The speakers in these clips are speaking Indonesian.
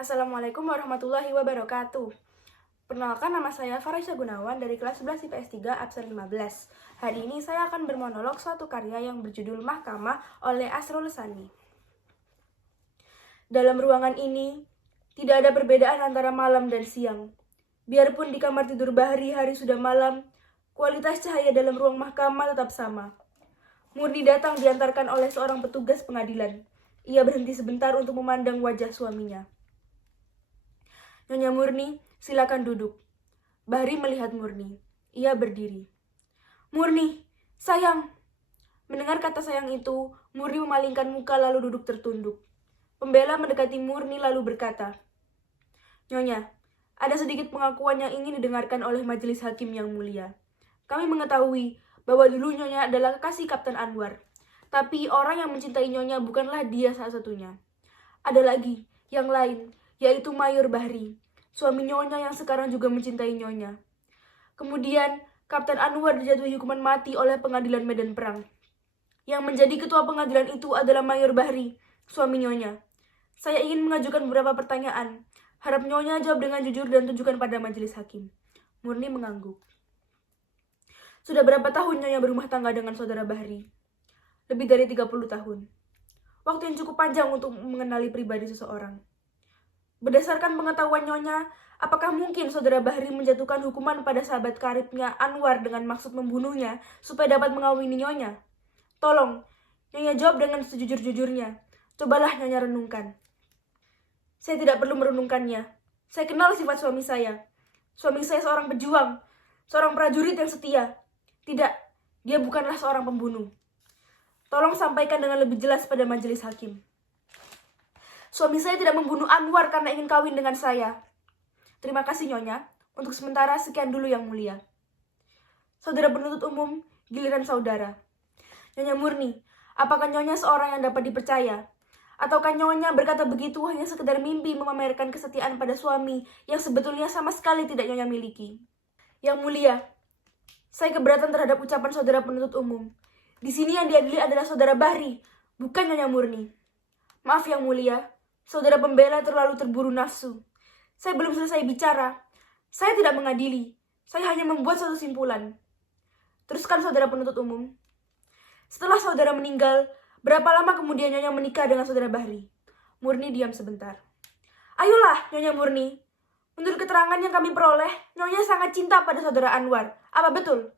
Assalamualaikum warahmatullahi wabarakatuh. Perkenalkan, nama saya Farisya Gunawan dari kelas 11 IPS 3 absen 15. Hari ini saya akan bermonolog suatu karya yang berjudul Mahkamah oleh Asrul Sani. Dalam ruangan ini, tidak ada perbedaan antara malam dan siang. Biarpun di kamar tidur Bahri hari sudah malam, kualitas cahaya dalam ruang mahkamah tetap sama. Murni datang diantarkan oleh seorang petugas pengadilan. Ia berhenti sebentar untuk memandang wajah suaminya. Nyonya Murni, silakan duduk. Bahri melihat Murni. Ia berdiri. Murni, sayang. Mendengar kata sayang itu, Murni memalingkan muka lalu duduk tertunduk. Pembela mendekati Murni lalu berkata, Nyonya, ada sedikit pengakuan yang ingin didengarkan oleh majelis hakim yang mulia. Kami mengetahui bahwa dulu Nyonya adalah kekasih Kapten Anwar. Tapi orang yang mencintai Nyonya bukanlah dia salah satunya. Ada lagi, yang lain, yaitu Mayor Bahri, suami Nyonya yang sekarang juga mencintai Nyonya. Kemudian, Kapten Anwar dijatuhi hukuman mati oleh pengadilan Medan Perang. Yang menjadi ketua pengadilan itu adalah Mayor Bahri, suami Nyonya. Saya ingin mengajukan beberapa pertanyaan. Harap Nyonya jawab dengan jujur dan tunjukkan pada majelis hakim. Murni mengangguk. Sudah berapa tahun Nyonya berumah tangga dengan saudara Bahri? Lebih dari 30 tahun. Waktu yang cukup panjang untuk mengenali pribadi seseorang. Berdasarkan pengetahuan Nyonya, apakah mungkin saudara Bahri menjatuhkan hukuman pada sahabat karibnya Anwar dengan maksud membunuhnya supaya dapat mengawini Nyonya? Tolong, Nyonya jawab dengan sejujur-jujurnya. Cobalah Nyonya renungkan. Saya tidak perlu merenungkannya. Saya kenal sifat suami saya. Suami saya seorang pejuang, seorang prajurit yang setia. Tidak, dia bukanlah seorang pembunuh. Tolong sampaikan dengan lebih jelas pada majelis hakim. Suami saya tidak membunuh Anwar karena ingin kawin dengan saya. Terima kasih Nyonya. Untuk sementara sekian dulu yang mulia. Saudara penuntut umum, giliran saudara. Nyonya Murni, apakah Nyonya seorang yang dapat dipercaya? Ataukah Nyonya berkata begitu hanya sekedar mimpi memamerkan kesetiaan pada suami yang sebetulnya sama sekali tidak Nyonya miliki? Yang mulia, saya keberatan terhadap ucapan saudara penuntut umum. Di sini yang diadili adalah saudara Bahri, bukan Nyonya Murni. Maaf yang mulia, saudara pembela terlalu terburu nafsu. Saya belum selesai bicara. Saya tidak mengadili. Saya hanya membuat suatu simpulan. Teruskan saudara penuntut umum. Setelah saudara meninggal, berapa lama kemudian Nyonya menikah dengan saudara Bahri? Murni diam sebentar. Ayolah, Nyonya Murni. Menurut keterangan yang kami peroleh, Nyonya sangat cinta pada saudara Anwar. Apa betul?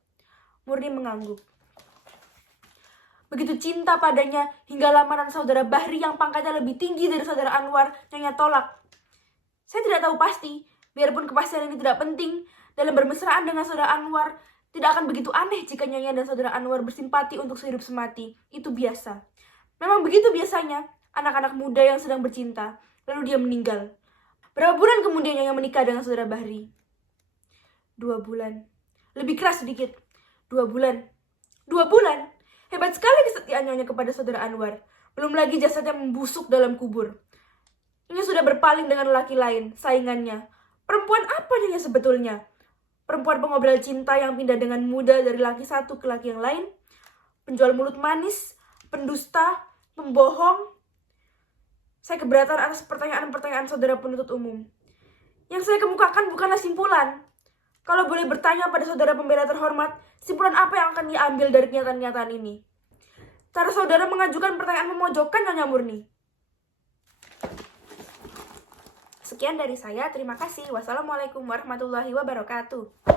Murni mengangguk. Begitu cinta padanya hingga lamaran saudara Bahri yang pangkatnya lebih tinggi dari saudara Anwar, Nyonya tolak. Saya tidak tahu pasti, biarpun kepastian ini tidak penting, dalam bermesraan dengan saudara Anwar, tidak akan begitu aneh jika Nyonya dan saudara Anwar bersimpati untuk sehidup semati. Itu biasa. Memang begitu biasanya, anak-anak muda yang sedang bercinta, lalu dia meninggal. Berapa bulan kemudian Nyonya menikah dengan saudara Bahri? 2 bulan. Lebih keras sedikit. 2 bulan. 2 bulan? Hebat sekali kesetiaan Nyonya kepada saudara Anwar. Belum lagi jasadnya membusuk dalam kubur. Nyonya sudah berpaling dengan laki lain, saingannya. Perempuan apa Nyonya sebetulnya? Perempuan pengobrol cinta yang pindah dengan mudah dari laki satu ke laki yang lain? Penjual mulut manis? Pendusta? Pembohong? Saya keberatan atas pertanyaan-pertanyaan saudara penuntut umum. Yang saya kemukakan bukanlah simpulan. Kalau boleh bertanya pada saudara pembela terhormat, simpulan apa yang akan diambil dari kenyataan-kenyataan ini? Cara saudara mengajukan pertanyaan memojokkan Nyonya Murni. Sekian dari saya, terima kasih. Wassalamualaikum warahmatullahi wabarakatuh.